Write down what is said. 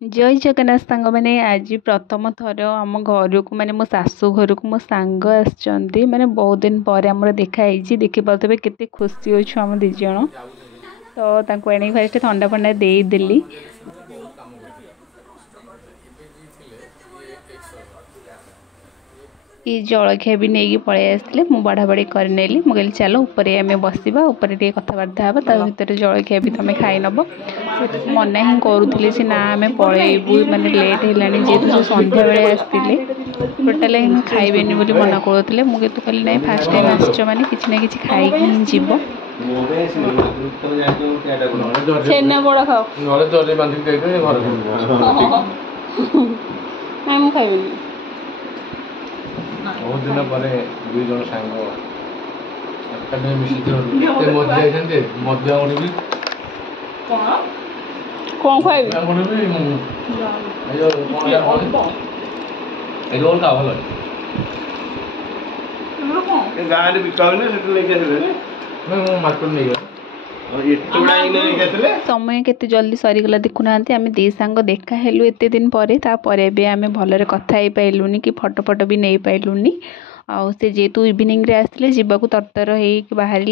जय जगन्नाथ सांग मैंने आज प्रथम थर आम घर को माने मो शाशु घर को मो सांग आसचंदी माने बहुत दिन पर आमर देखाई देखिपे केते खुशी अच्छु आम दिज तो तांको एणे फास्ट ठंडा फंडा देदेली ये जलखिया भी नहीं पलि आसते मुझे बढ़ा बढ़ी करनेली मुझे कहली चलो ऊपर आम बसवा ऊपर टे कथबार्ता हाँ ता भर जलखिया भी तुम खाई नब मना ही करुले ना आम पलैबू माने लेट है जेहतु से सन्ध्या बेले आसते टोटाल खाइबे बोली मना करुले मुझे तो कहली ना फास्ट टाइम आसच मैंने किसी ना कि खाई ही जीव छेना बड़ा खाओ मैं खाइबेनी बहुत दिन पर दुई जन सांग एकाडे मिसी मजा आते मजा भी कौन खाइबे गाँव बिका मार्केट नहीं समय केते जल्दी सरीगला देखुना आम दी सांग देखा हेलु एते दिन पर तापर आम भलरे कथा ही पाइलुनी कि फोटो फोटो भी नहीं पाइलुनी आ से जेतु इवनिंग रे आसले जीवा को तरतर हो बाहर